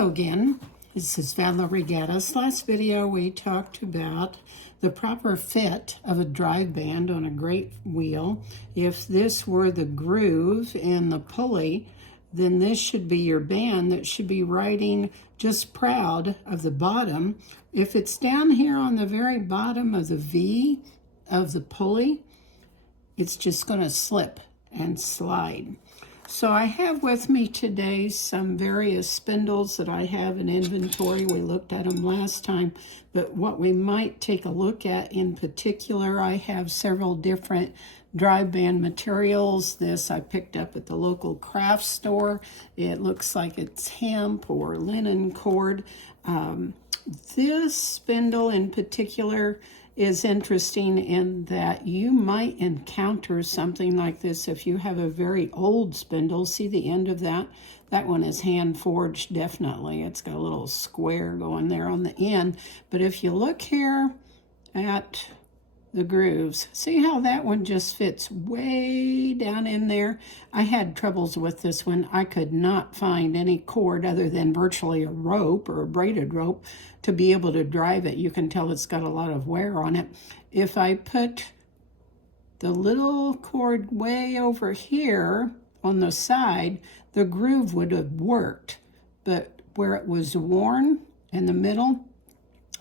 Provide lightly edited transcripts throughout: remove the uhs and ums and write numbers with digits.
Hello again, this is Valerie Gaddis. Last video we talked about the proper fit of a drive band on a great wheel. If this were the groove and the pulley, then this should be your band that should be riding just proud of the bottom. If it's down here on the very bottom of the V of the pulley, it's just going to slip and slide. So I have with me today some various spindles that I have in inventory. We looked at them last time, but what we might take a look at in particular, I have several different drive band materials. This I picked up at the local craft store. It looks like it's hemp or linen cord. This spindle in particular is interesting in that you might encounter something like this if you have a very old spindle. See the end of that? That one is hand forged, definitely. It's got a little square going there on the end. But if you look here at the grooves, see how that one just fits way down in there? I had troubles with this one. I could not find any cord other than virtually a rope or a braided rope to be able to drive it. You can tell it's got a lot of wear on it. If I put the little cord way over here on the side, the groove would have worked, but where it was worn in the middle,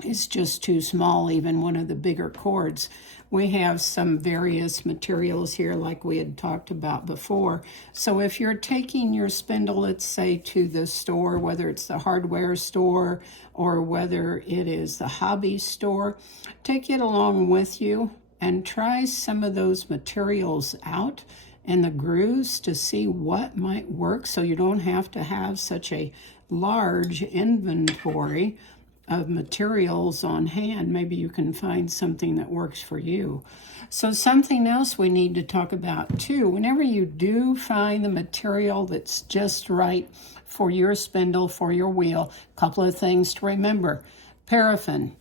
it's just too small, even one of the bigger cords. We have some various materials here like we had talked about before. So if you're taking your spindle, let's say to the store, whether it's the hardware store or whether it is the hobby store, take it along with you and try some of those materials out and the grooves to see what might work, so you don't have to have such a large inventory of materials on hand. Maybe you can find something that works for you. So something else we need to talk about too, whenever you do find the material that's just right for your spindle, for your wheel, a couple of things to remember. Paraffin,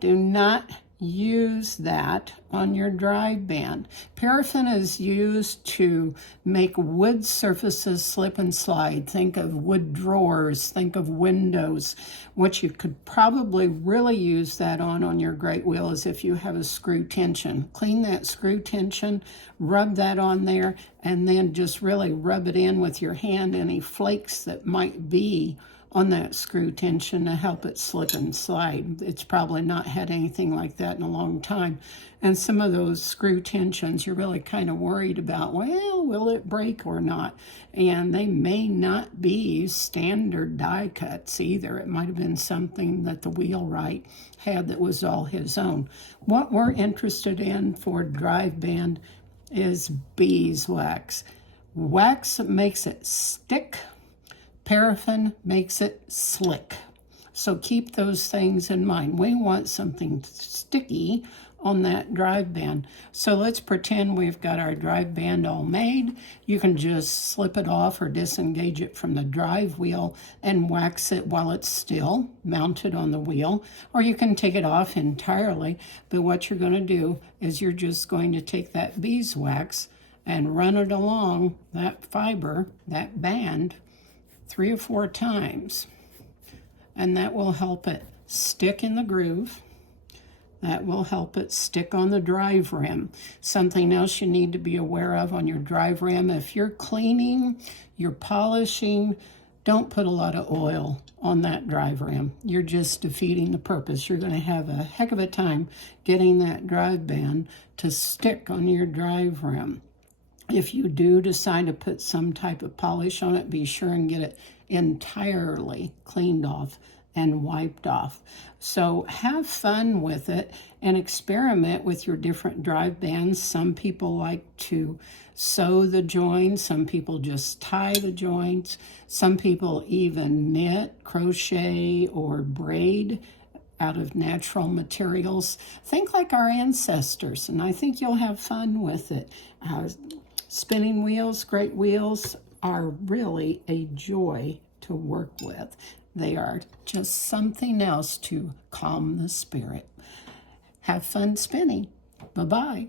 do not use that on your drive band. Paraffin is used to make wood surfaces slip and slide. Think of wood drawers, think of windows. What you could probably really use that on your great wheel is if you have a screw tension. Clean that screw tension, rub that on there, and then just really rub it in with your hand, any flakes that might be on that screw tension to help it slip and slide. It's probably not had anything like that in a long time. And some of those screw tensions you're really kind of worried about, well, will it break or not? And they may not be standard die cuts either. It might have been something that the wheelwright had that was all his own. What we're interested in for drive band is beeswax. Wax makes it stick. Paraffin makes it slick. So keep those things in mind. We want something sticky on that drive band. So let's pretend we've got our drive band all made. You can just slip it off or disengage it from the drive wheel and wax it while it's still mounted on the wheel. Or you can take it off entirely. But what you're going to do is you're just going to take that beeswax and run it along that fiber, that band, 3 or 4 times, and that will help it stick in the groove. That will help it stick on the drive rim. Something else you need to be aware of on your drive rim, if you're cleaning, you're polishing, don't put a lot of oil on that drive rim. You're just defeating the purpose. You're going to have a heck of a time getting that drive band to stick on your drive rim. If you do decide to put some type of polish on it, be sure and get it entirely cleaned off and wiped off. So have fun with it and experiment with your different drive bands. Some people like to sew the joints. Some people just tie the joints. Some people even knit, crochet, or braid out of natural materials. Think like our ancestors, and I think you'll have fun with it. Spinning wheels, great wheels, are really a joy to work with. They are just something else to calm the spirit. Have fun spinning. Bye-bye.